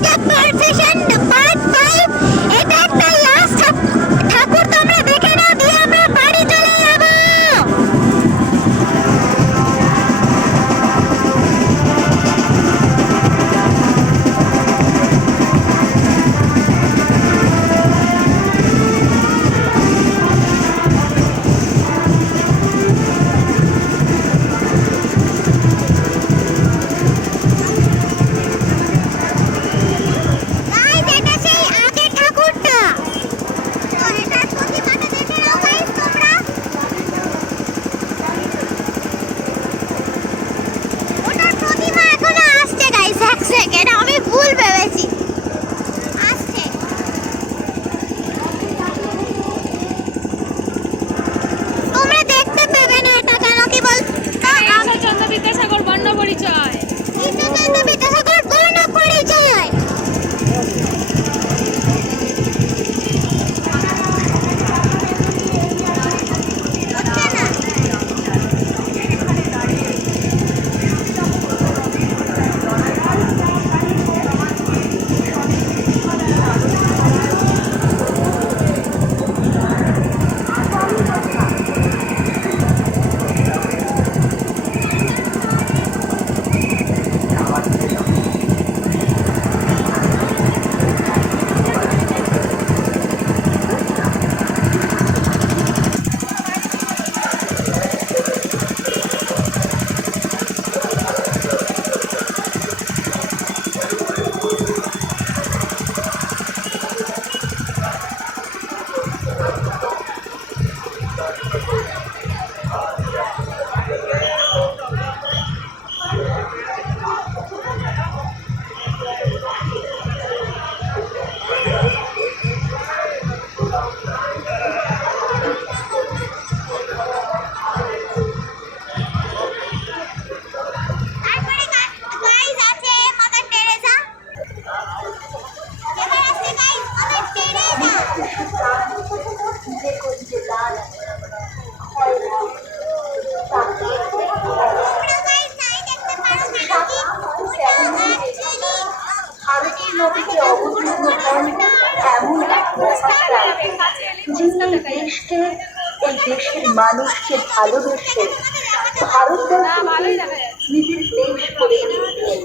পুজো procession part 5 এটা একটা last ঠাকুর তোমরা দেখে নাও দিয়ে আমরা বাড়ি চলে যাব। বিদ্যাসাগর বর্ণ পরিচয়। এই দেশের মানুষকে ভালোবেসে ভারতবর্ষকে নিজের দেশ করে নিয়েছেন।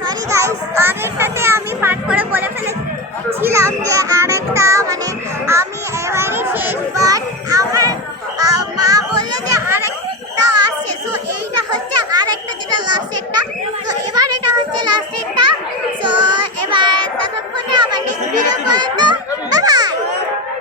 সরি গাইস, আগেরটাতে আমি পাঠ করে বলে ফেলেছিলাম যে আরেকটা মানে আমি এবারই শেষবার আমার